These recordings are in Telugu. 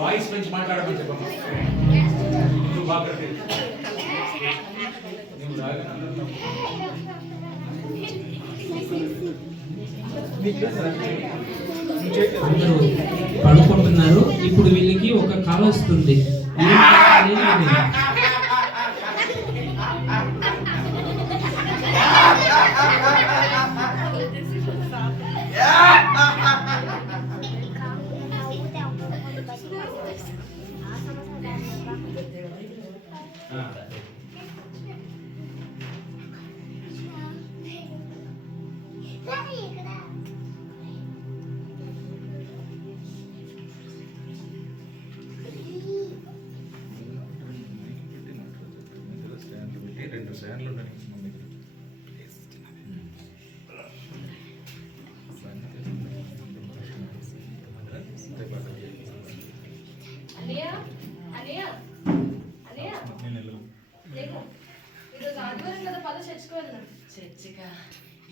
వాయిస్ పెంచి మాట్లాడమని చెప్పమ్మా. నువ్వు బాగా అందరూ పడుకుంటున్నారు. ఇప్పుడు వీళ్ళకి ఒక కళ వస్తుంది. చర్చిగా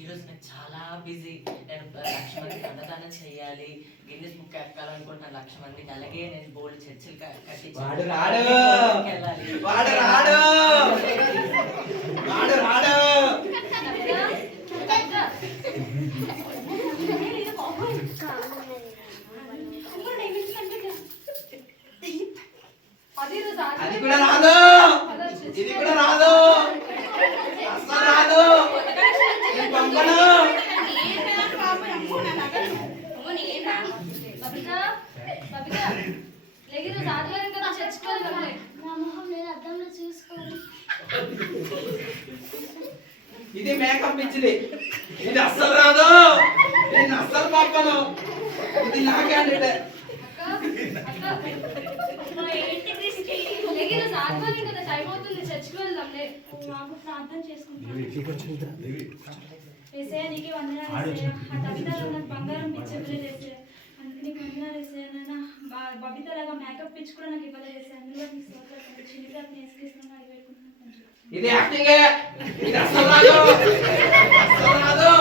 ఈరోజు నేను చాలా బిజీ. నేను 1,00,000 మందికి అన్నదానం చేయాలి, గిన్నెస్ బుక్ ఎక్కాలనుకుంటున్నాను 1,00,000 మందికి. అలాగే నేను బోల్డ్ చర్చిలు కట్టించి అది కూడా రాదు, ఇది కూడా రాదు, అసలు రాదు. ఇది మేకప్ పిచ్చిది, ఇది అస్సలు రాదు, నేను అస్సలు పంపను. ఇది నా క్యాండిడేట్. ప్రార్థన చేసుకుంటాను. నీకు బంగారం పిచ్చి నీకు వందనాలు వేసేయనా. బబితలాగా మేకప్ పిచ్చి కూడా నాకు ఇవ్వలేదు వేసే. అందులో నీకు చిన్న ప్రార్థన వేసుకేస్తున్నాను. అది పెట్టుకుంటున్నాను. ఇది యాక్టింగే, ఇది అస్సలు రాదు, అస్సలు రాదు.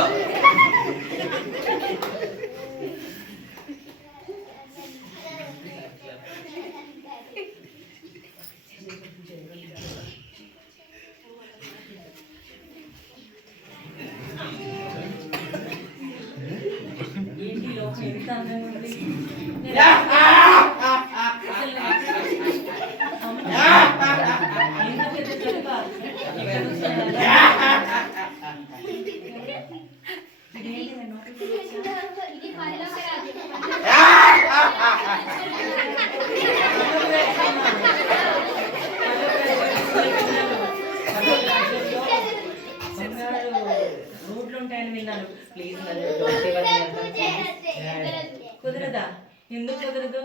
రూట్లు ఉంటాయని విన్నాను. ప్లీజ్ కుదరదా? ఎందుకు కుదరదు?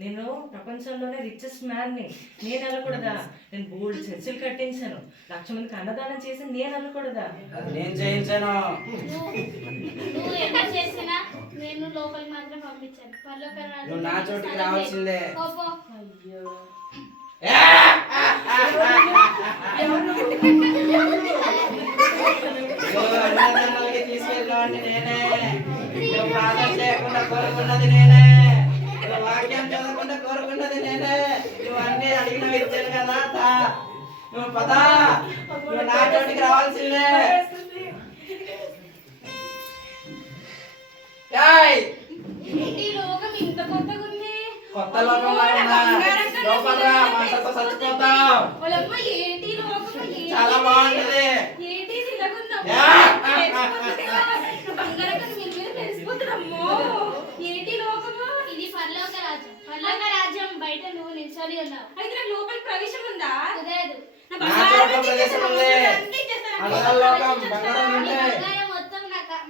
నేను ప్రపంచంలోనే రిచెస్ట్ మ్యాన్ని. నేను వెళ్ళకూడదా? నేను బోల్డ్ చర్చిలు కట్టించాను, 1,00,000 మందికి అన్నదానం చేసి నేను వెళ్ళకూడదా? నేను చేయించాను. నువ్వు ఎంత చేసినా నేను లోపలికి మాత్రం పంపించాను. నువ్వు నా చోటికి రావాల్సిందే. అయ్యో తీసుకెళ్ళి నేనే. నువ్వు ప్రార్థన చేయకుండా కోరుకున్నది నేనే, నువ్వు వాక్యం చదవకుండా కోరుకున్నది నేనే. నువ్వు అన్ని అడిగినవి ఇచ్చాను కదా. నువ్వు పదా, నువ్వు నా చోటికి రావాల్సిందే. కొత్త లోకంలో లోపల మంటతో చచ్చిపోతావు. చాలా బాగుంటది. రాజ్యం బయట నువ్వు నిల్చొని ఉన్నావు. అయితే నాకు లోపలికి ప్రవేశం ఉందా? లేదు. మొత్తం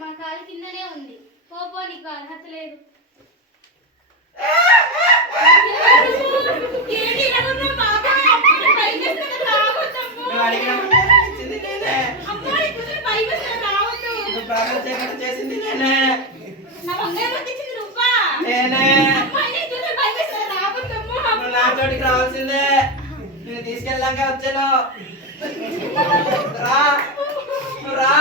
మా కాలు కిందనే ఉంది. పోపో, నీకు అర్హత లేదు. చేసింది నేనే. నా బంగారం తెచ్చింది నువ్వా? నేనే. అమ్మాయి నీ చూసి భయమేస్తదా? రావద్దమ్మా. ఖచ్చితంగా వచ్చాను. రా రా.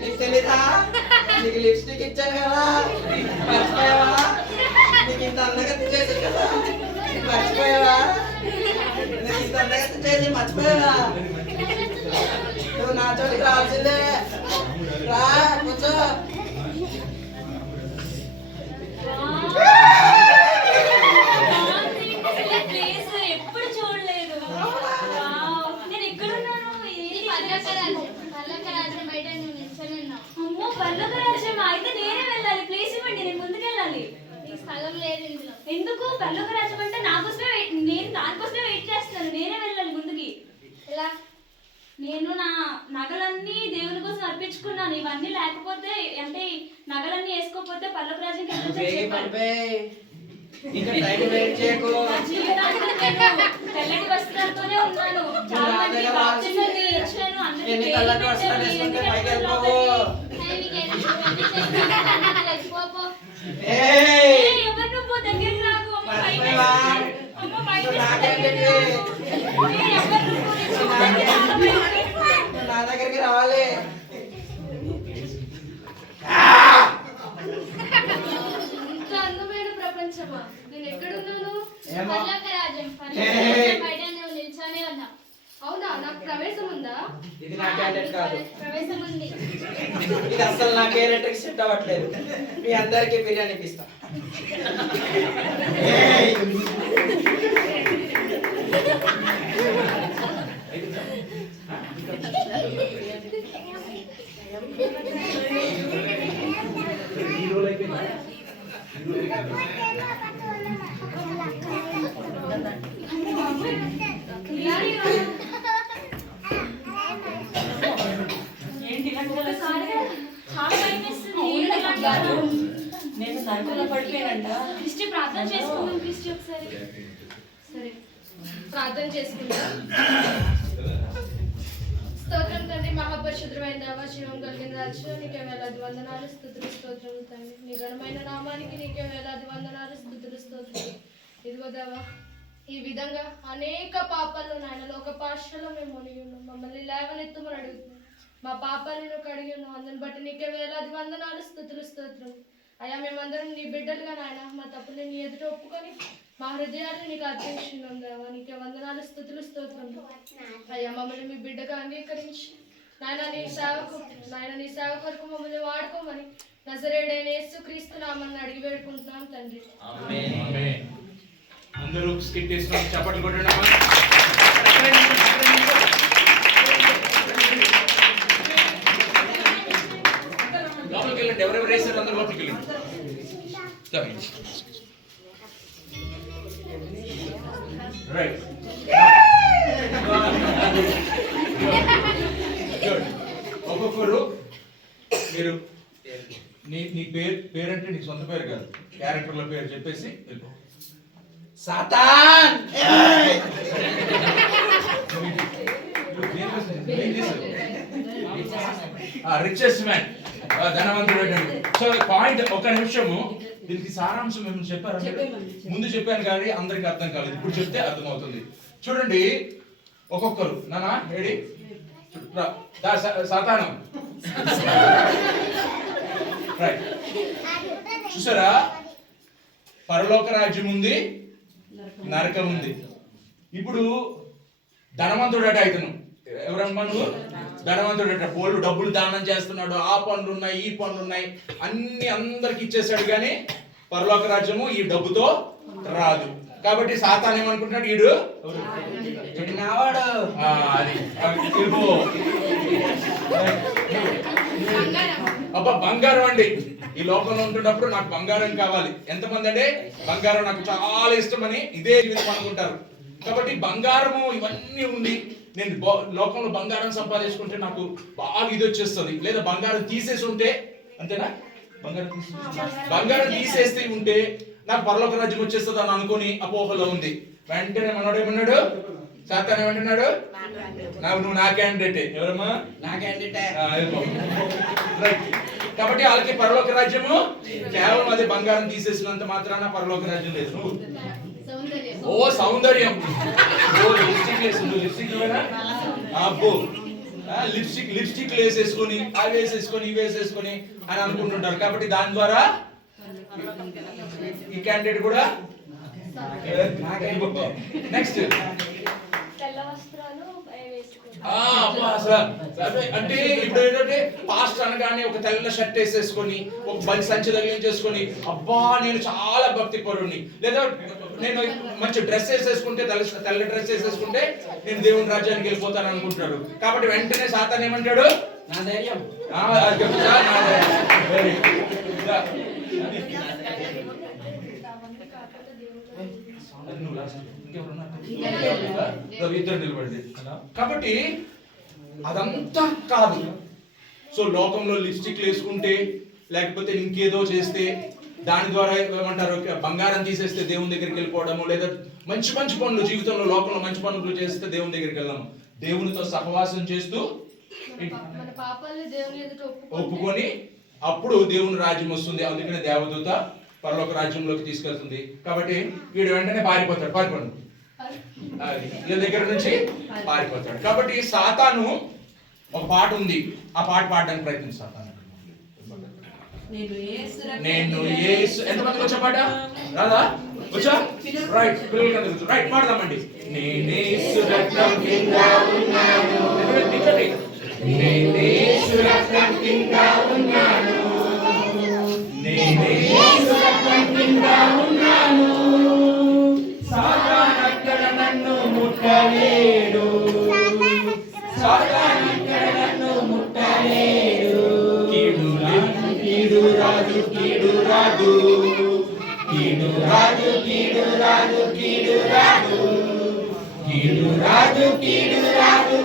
నీకు తెలీదా? నీకు లిప్స్టిక్ ఇచ్చాను కదా, మర్చిపోయావా? నీకు ఇంత అందగతి చేశాను కదా, మర్చిపోయావా? నీకు ఇంత అందగతి చేసి మర్చిపోయావా? నువ్వు నా చోటికి రావాల్సిందే. రా కూర్చో. ఎప్పుడు చూడలేదు. నేను ఎక్కడున్నాను? అమ్మో, పల్లకరాజ్యం. అయితే నేనే వెళ్ళాలి. ప్లేస్ ఇవ్వండి, నేను ముందుకెళ్ళాలి. ఎందుకు? పల్లకరాజ్యం అంటే నా కోసమే, నేను దానికోసమే వెయిట్ చేస్తాను. నేనే వెళ్ళాలి ముందుకి. నేను నా నగలన్నీ దేవుని కోసం అర్పించుకున్నాను. ఇవన్నీ లేకపోతే అంటే నగలన్నీ వేసుకోకపోతే పల్లకరాజ్యంకి ఇంకా టైం వెయిట్ చేయకు. తెల్లటి వస్త్రాలతోనే ఉన్నాను. చాలా మందికి బాప్తిజం ఇచ్చాను. ఎన్ని తెల్లటి వస్త్రాలు వేసుకుంటే పైకి వెళ్ళిపోవు. ఎవరు నువ్వు దగ్గరికి రాకు. మర్చిపోయావా? నా దగ్గరికి రావాలి. ఇంత అందమైన ప్రపంచమా? నేను ఎక్కడున్నాను? ఏమో. బయట నువ్వు నిల్చొనే ఉన్నా. అవునా? నాకు ప్రవేశం ఉందా? ఇది నా క్యాండిడేట్ కాదు. ప్రవేశం ఉంది. ఇది అసలు నా క్యారెక్టర్కి సెట్ అవ్వట్లేదు. మీ అందరికీ బిర్యానీ ఇప్పిస్తా. ఏంటి ఇలాంటి వాళ్ళు ఒకసారి చాలా భయం వేస్తుంది. నేను నరకంలో పడిపోయానంట. క్రిస్టి ప్రార్థన చేసుకుందాం. క్రిస్టి ఒకసారి సరే ప్రార్థన చేసుకుందాం. స్తోత్రం తండ్రి, మహాపరిశుద్ధమైన దేవ, జీవం కలిగిన రాజు, నీకే వేలాది వందనాలు, స్తుతులు, స్తోత్రం తండ్రి. నీ ఘనమైన నామానికి నీకే వేలాది వందనాలు, స్తుతులు, స్తోత్రం. ఇదిగో దేవా, ఈ విధంగా అనేక పాపాల్లో నాయన లోక పాశలో మేము మునిగి ఉన్నాం. మమ్మల్ని లేవనెత్తమని అడుగుతున్నాం. మా పాపాలను కడిగి ఉన్నాం. అందుని బట్టి నీకే వేలాది వందనాలు, స్తుతులు, స్తోత్రం. అయ్యా, మేమందరం నీ బిడ్డలుగా నాయన మా తప్పుని నీ ఎదుట ఒప్పుకొని మా హృదయాన్ని నీకు అర్పించున్నాం దేవా. నీకే వందనాలు, స్తుతులు, స్తోత్రం. అయ్యా, మమ్మల్ని మీ బిడ్డగా అంగీకరించి నాయన నీ సేవ కొరకు మమ్మల్ని వాడుకోమని నజరేయుడైన యేసుక్రీస్తు నామమున అడిగి వేడుకుంటున్నాం తండ్రి. ఆమేన్. అందరూ స్కిట్ చేసుకొని చప్పట్లు కొట్టండి. లోపలికి వెళ్ళండి. ఎవరెవరు వేసారు అందరూ లోపలికి వెళ్ళండి. రైట్. ఒక్కొక్కరు మీరు నీ పేరంటే నీ సొంత పేరు కాదు, క్యారెక్టర్ల పేరు చెప్పేసి వెళ్ళిపో. సాతాన్. రిచెస్ట్ మ్యాన్, ధనవంతుడు. సో పాయింట్ ఒక నిమిషము. దీనికి సారాంశం మేము చెప్పారు, ముందు చెప్పాను కానీ అందరికి అర్థం కాలేదు. ఇప్పుడు చెప్తే అర్థమవుతుంది. చూడండి, ఒక్కొక్కరు నానా ఏడి సాతానం. రైట్, చూసారా? పరలోక రాజ్యం ఉంది, నరకం ఉంది. ఇప్పుడు ధనవంతుడట ఇతను. ఎవరమ్మా నువ్వు? ధనవంతుడట. పోలు డబ్బులు దానం చేస్తున్నాడు. ఆ పనులు ఉన్నాయి, ఈ పనులు ఉన్నాయి, అన్ని అందరికి ఇచ్చేసాడు. కానీ పరలోక రాజ్యము ఈ డబ్బుతో రాదు. కాబట్టి సాతాన్ ఏమనుకుంటున్నాడు? ఈడు నావాడు. అది అబ్బా, బంగారం అండి. ఈ లోకంలో ఉంటున్నప్పుడు నాకు బంగారం కావాలి. ఎంతమంది అంటే బంగారం నాకు చాలా ఇష్టమని ఇదే జీవితం అనుకుంటారు. కాబట్టి బంగారము ఇవన్నీ ఉంది, నేను లోకంలో బంగారం సంపాదించుకుంటే నాకు బాగా ఇది వచ్చేస్తుంది, లేదా బంగారం తీసేసి ఉంటే, అంతేనా, బంగారం తీసేస్తే ఉంటే నాకు పరలోక రాజ్యం వచ్చేస్తుంది అని అనుకుని అపోహలో ఉంది. వెంటనే మనోడు ఏమన్నాడు, సాతాను ఏమంటున్నాడు, నువ్వు నా క్యాండిడేటే. ఎవరమ్మా? నా క్యాండిడేటే. రైట్. కాబట్టి వాళ్ళకి పరలోక రాజ్యము కేవలం అదే బంగారం తీసేసినంత మాత్రాన పరలోక రాజ్యం లేదు. ఓ సౌందర్యం, అబ్బో లిప్స్టిక్ వేసేసుకొని అవి వేసేసుకొని ఇవి వేసేసుకొని అని అనుకుంటుంటారు. కాబట్టి దాని ద్వారా ఈ క్యాండిడేట్ కూడా నెక్స్ట్ తెల్ల వస్త్రాలు అంటే ఇప్పుడు ఏంటంటే పాస్ట్ అనగానే ఒక తెల్ల షర్ట్ వేసేసుకొని ఒక బండి సంచి తగిలించేసుకొని అబ్బా నేను చాలా భక్తి పరుణ్ణి, లేదా నేను మంచి డ్రెస్ వేసేసుకుంటే తెల్ల డ్రెస్ వేసేసుకుంటే నేను దేవుని రాజ్యానికి వెళ్ళిపోతాను అనుకుంటాడు. కాబట్టి వెంటనే సాతాను ఏమంటాడు, నా ధైర్యం. ఇద్దరు నిలబడి. కాబట్టి అదంతా కాదు. సో లోకంలో లిప్స్టిక్ వేసుకుంటే లేకపోతే ఇంకేదో చేస్తే దాని ద్వారా ఏమంటారు, బంగారం తీసేస్తే దేవుని దగ్గరికి వెళ్ళిపోవడము, లేదా మంచి మంచి పనులు జీవితంలో లోకంలో మంచి పనులు చేస్తే దేవుని దగ్గరికి వెళ్ళాము. దేవునితో సహవాసం చేస్తూ మన పాపాలను దేవుని ఎదుట ఒప్పుకొని అప్పుడు దేవుని రాజ్యం వస్తుంది. అందుకనే దేవదూత పరలోక రాజ్యంలోకి తీసుకెళ్తుంది. కాబట్టి వీడు వెంటనే పారిపోండి వీళ్ళ దగ్గర నుంచి పారిపోతాడు. కాబట్టి సాతాను ఒక పాట ఉంది, ఆ పాట పాడడానికి ప్రయత్నించి సాతాను నేను యేసు. ఎంతమందికి వచ్చా పాట రాదా? వచ్చా? రైట్, పిల్లలకి రైట్ పాడదామండి. నేనే యేసు రక్తం కింద ఉన్నాను, నేనే యేసు రక్తం కింద ఉన్నాను, నేనే యేసు రక్తం కింద ఉన్నాను, సాతాను అక్కడ నన్ను ముట్టలేడు, సాతాను అక్కడ నన్ను ముట్టలేడు, కీడు రాదు కీడు రాదు కీడు రాదు కీడు రాదు కీడు రాదు కీడు రాదు కీడు రాదు